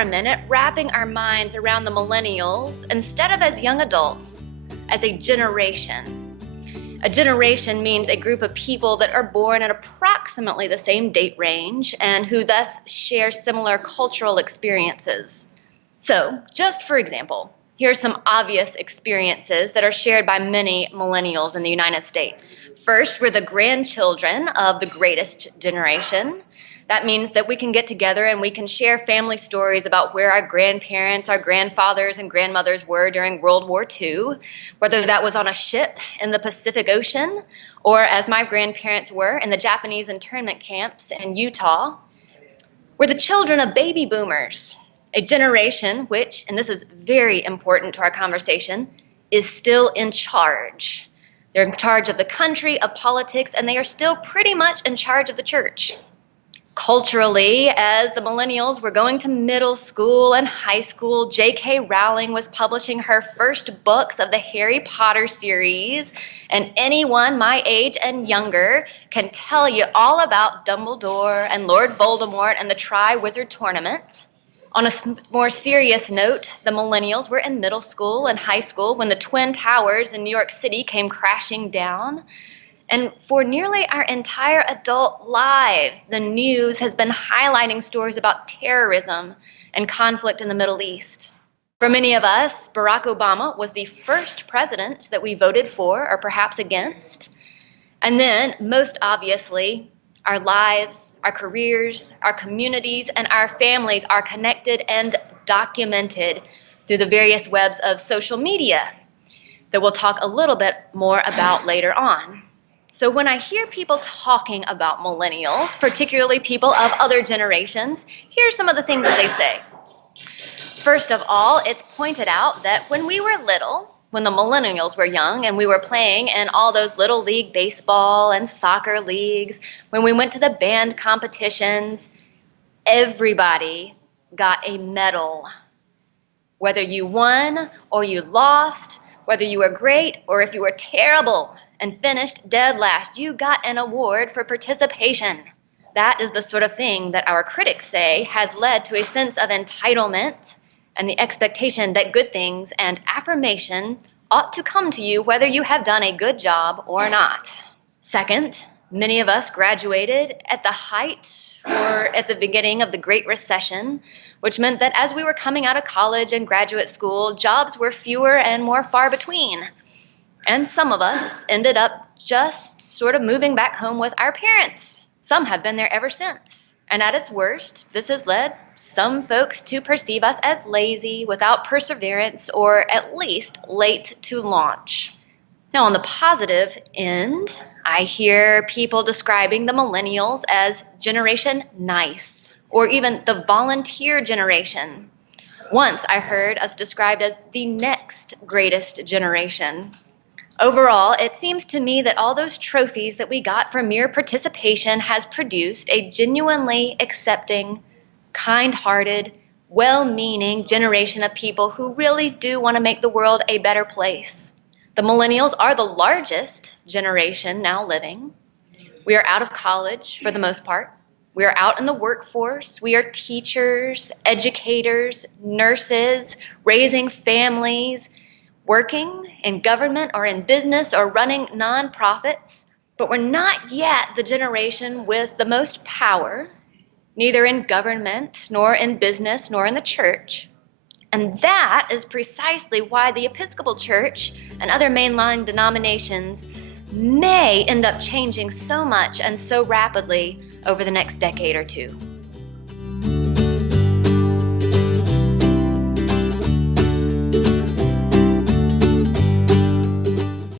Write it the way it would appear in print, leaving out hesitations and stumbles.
a minute wrapping our minds around the millennials instead of as young adults, as a generation. A generation means a group of people that are born at approximately the same date range and who thus share similar cultural experiences. So, just for example, here are some obvious experiences that are shared by many millennials in the United States. First, we're the grandchildren of the greatest generation. That means that we can get together and we can share family stories about where our grandparents, our grandfathers, and grandmothers were during World War II, whether that was on a ship in the Pacific Ocean or, as my grandparents were, in the Japanese internment camps in Utah. We're the children of baby boomers, a generation which, and this is very important to our conversation, is still in charge. They're in charge of the country, of politics, and they are still pretty much in charge of the church. Culturally, as the millennials were going to middle school and high school, J.K. Rowling was publishing her first books of the Harry Potter series, and anyone my age and younger can tell you all about Dumbledore and Lord Voldemort and the Tri-Wizard Tournament. On a more serious note, the millennials were in middle school and high school when the Twin Towers in New York City came crashing down. And for nearly our entire adult lives, the news has been highlighting stories about terrorism and conflict in the Middle East. For many of us, Barack Obama was the first president that we voted for or perhaps against. And then, most obviously, our lives, our careers, our communities, and our families are connected and documented through the various webs of social media that we'll talk a little bit more about later on. So when I hear people talking about millennials, particularly people of other generations, here's some of the things that they say. First of all, it's pointed out that when we were little, when the millennials were young and we were playing in all those little league baseball and soccer leagues, when we went to the band competitions, everybody got a medal. Whether you won or you lost, whether you were great or if you were terrible and finished dead last, you got an award for participation. That is the sort of thing that our critics say has led to a sense of entitlement and the expectation that good things and affirmation ought to come to you whether you have done a good job or not. Second, many of us graduated at the height or at the beginning of the Great Recession, which meant that as we were coming out of college and graduate school, jobs were fewer and more far between. And some of us ended up just sort of moving back home with our parents. Some have been there ever since. And at its worst, this has led some folks to perceive us as lazy, without perseverance, or at least late to launch. Now, on the positive end, I hear people describing the millennials as Generation Nice, or even the volunteer generation. Once I heard us described as the next greatest generation. Overall, it seems to me that all those trophies that we got for mere participation has produced a genuinely accepting, kind-hearted, well-meaning generation of people who really do want to make the world a better place. The millennials are the largest generation now living. We are out of college for the most part. We are out in the workforce. We are teachers, educators, nurses, raising families, working in government or in business or running nonprofits, but we're not yet the generation with the most power, neither in government, nor in business, nor in the church. And that is precisely why the Episcopal Church and other mainline denominations may end up changing so much and so rapidly over the next decade or two.